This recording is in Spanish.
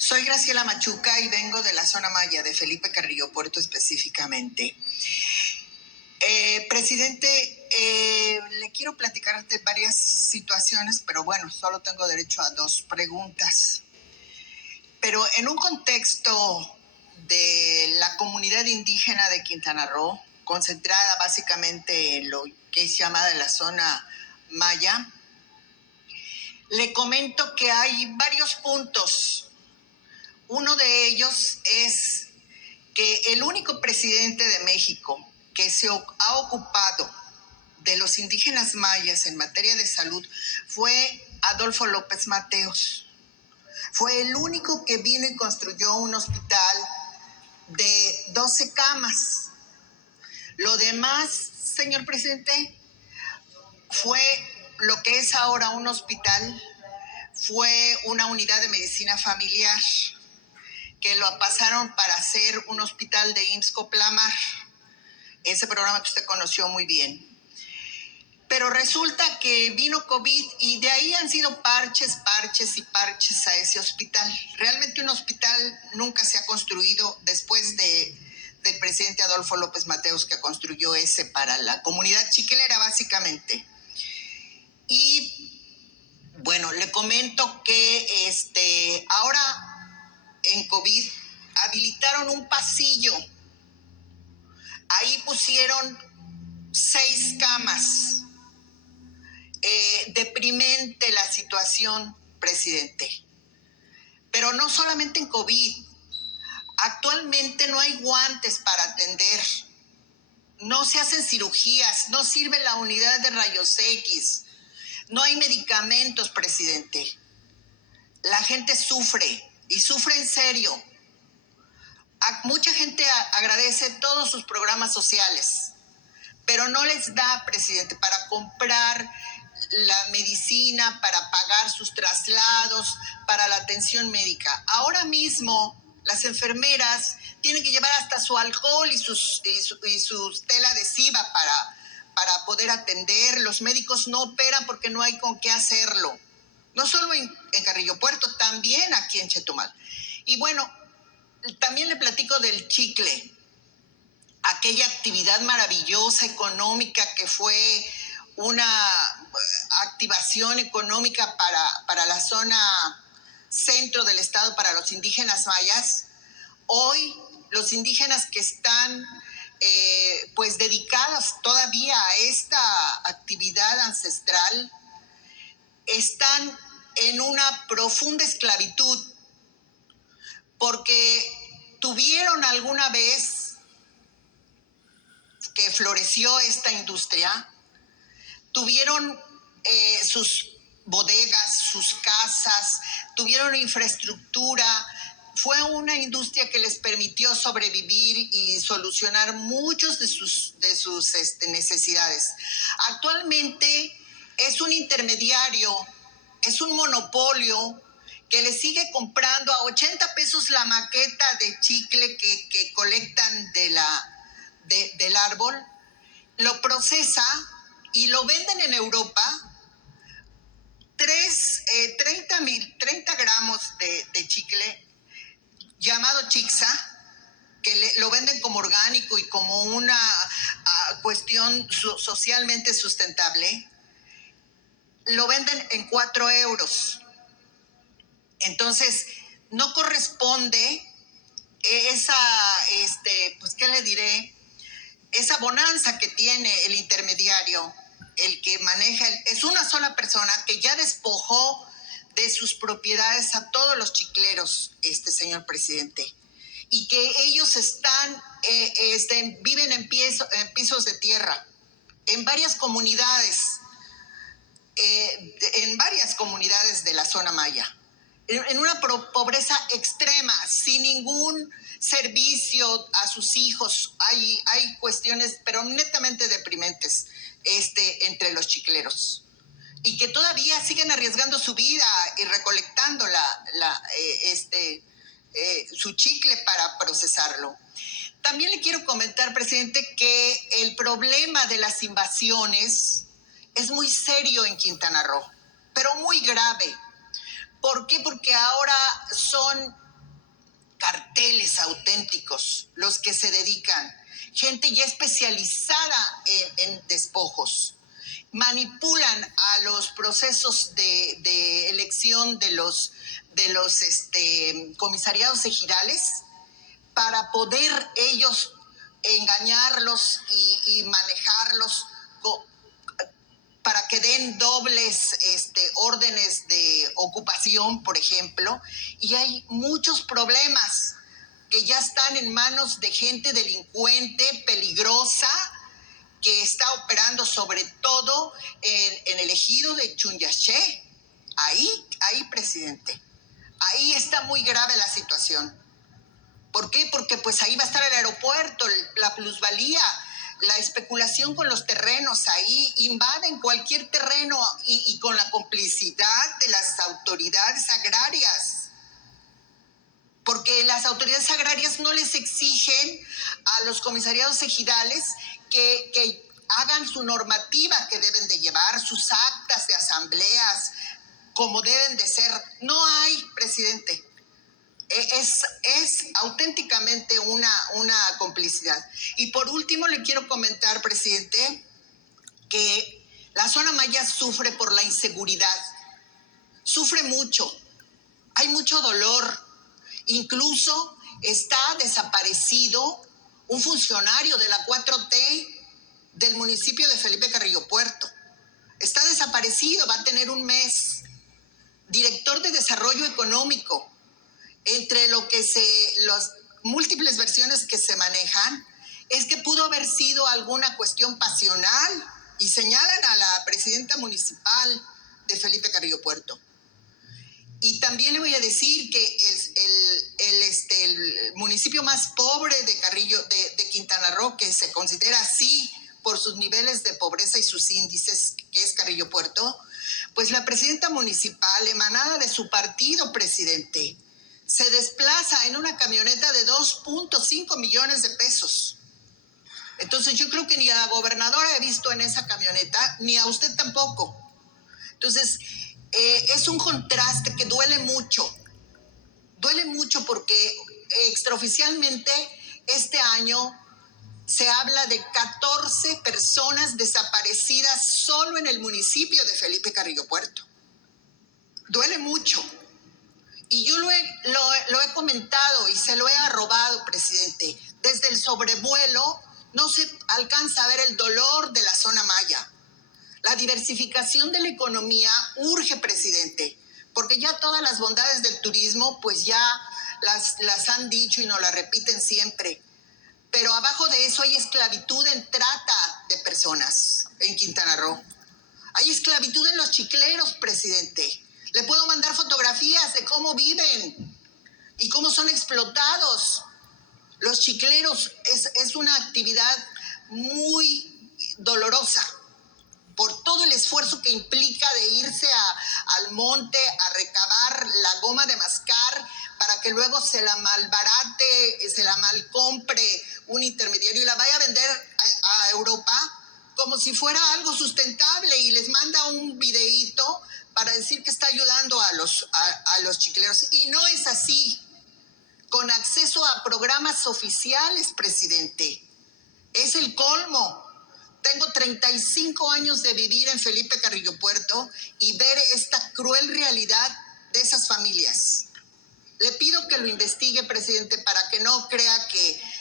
Soy Graciela Machuca y vengo de la zona maya de Felipe Carrillo Puerto específicamente. Presidente, le quiero platicar de varias situaciones, pero bueno, solo tengo derecho a 2 preguntas. Pero en un contexto de la comunidad indígena de Quintana Roo, concentrada básicamente en lo que es llamada la zona maya, le comento que hay varios puntos. Uno de ellos es que el único presidente de México que se ha ocupado de los indígenas mayas en materia de salud fue Adolfo López Mateos. Fue el único que vino y construyó un hospital de 12 camas. Lo demás, señor presidente, fue lo que es ahora un hospital, fue una unidad de medicina familiar que lo pasaron para hacer un hospital de IMSS Coplamar, ese programa que usted conoció muy bien. Pero resulta que vino COVID y de ahí han sido parches a ese hospital. Realmente un hospital nunca se ha construido después del presidente Adolfo López Mateos, que construyó ese para la comunidad chiquelera básicamente. Y bueno, le comento que ahora en COVID habilitaron un pasillo. Ahí pusieron 6 camas. Deprimente la situación, presidente. Pero no solamente en COVID. Actualmente no hay guantes para atender. No se hacen cirugías. No sirve la unidad de rayos X. No hay medicamentos, presidente. La gente sufre y sufre en serio. Mucha gente agradece todos sus programas sociales, pero no les da, presidente, para comprar la medicina, para pagar sus traslados, para la atención médica. Ahora mismo las enfermeras tienen que llevar hasta su alcohol y su tela adhesiva para poder atender. Los médicos no operan porque no hay con qué hacerlo. No solo en Carrillo Puerto, también aquí en Chetumal. Y bueno, también le platico del chicle, aquella actividad maravillosa económica que fue una activación económica para la zona centro del estado, para los indígenas mayas. Hoy los indígenas que están pues dedicados todavía a esta actividad ancestral están en una profunda esclavitud, porque tuvieron alguna vez que floreció esta industria, tuvieron sus bodegas, sus casas, tuvieron infraestructura. Fue una industria que les permitió sobrevivir y solucionar muchos de sus necesidades. Actualmente es un intermediario, es un monopolio que le sigue comprando a 80 pesos la maqueta de chicle que colectan del árbol, lo procesa y lo venden en Europa. 30 gramos de chicle llamado Chixa, que lo venden como orgánico y como una cuestión socialmente sustentable, lo venden en 4 euros. Entonces, no corresponde esa, pues, ¿qué le diré? Esa bonanza que tiene el intermediario, el que maneja, es una sola persona que ya despojó de sus propiedades a todos los chicleros, señor presidente, y que ellos viven en pisos de tierra, en varias comunidades de la zona maya, en una pobreza extrema, sin ningún servicio a sus hijos. Hay cuestiones, pero netamente deprimentes entre los chicleros, y que todavía siguen arriesgando su vida y recolectando su chicle para procesarlo. También le quiero comentar, presidente, que el problema de las invasiones es muy serio en Quintana Roo, pero muy grave. ¿Por qué? Porque ahora son carteles auténticos los que se dedican, gente ya especializada en despojos. Manipulan a los procesos de elección de los comisariados ejidales para poder ellos engañarlos y manejarlos para que den dobles órdenes de ocupación, por ejemplo, y hay muchos problemas que ya están en manos de gente delincuente, peligrosa, que está operando sobre todo en el ejido de Chunyaché. Ahí, presidente, ahí está muy grave la situación. ¿Por qué? Porque pues ahí va a estar el aeropuerto, la plusvalía, la especulación con los terrenos. Ahí invaden cualquier terreno y con la complicidad de las autoridades agrarias. Porque las autoridades agrarias no les exigen a los comisariados ejidales que hagan su normativa que deben de llevar, sus actas de asambleas, como deben de ser. No hay, presidente. Es auténticamente una complicidad. Y por último le quiero comentar, presidente, que la zona maya sufre por la inseguridad. Sufre mucho. Hay mucho dolor. Incluso está desaparecido un funcionario de la 4T del municipio de Felipe Carrillo Puerto. Está desaparecido, va a tener un mes. Director de Desarrollo Económico. Entre las múltiples versiones que se manejan, es que pudo haber sido alguna cuestión pasional y señalan a la presidenta municipal de Felipe Carrillo Puerto. Y también le voy a decir que el municipio más pobre de Quintana Roo, que se considera así por sus niveles de pobreza y sus índices, que es Carrillo Puerto, pues la presidenta municipal, emanada de su partido, presidente, se desplaza en una camioneta de 2.5 millones de pesos. Entonces yo creo que ni a la gobernadora he visto en esa camioneta, ni a usted tampoco. Entonces es un contraste que duele mucho porque extraoficialmente este año se habla de 14 personas desaparecidas solo en el municipio de Felipe Carrillo Puerto. Duele mucho. Y yo lo he comentado y se lo he arrobado, presidente. Desde el sobrevuelo no se alcanza a ver el dolor de la zona maya. La diversificación de la economía urge, presidente, porque ya todas las bondades del turismo, pues ya las han dicho y nos las repiten siempre. Pero abajo de eso hay esclavitud en trata de personas en Quintana Roo. Hay esclavitud en los chicleros, presidente. Le puedo mandar fotografías de cómo viven y cómo son explotados. Los chicleros es una actividad muy dolorosa por todo el esfuerzo que implica de irse al monte a recabar la goma de mascar para que luego se la malbarate, se la malcompre un intermediario y la vaya a vender a Europa como si fuera algo sustentable y les manda un videíto para decir que está ayudando a los chicleros. Y no es así. Con acceso a programas oficiales, presidente. Es el colmo. Tengo 35 años de vivir en Felipe Carrillo Puerto y ver esta cruel realidad de esas familias. Le pido que lo investigue, presidente, para que no crea que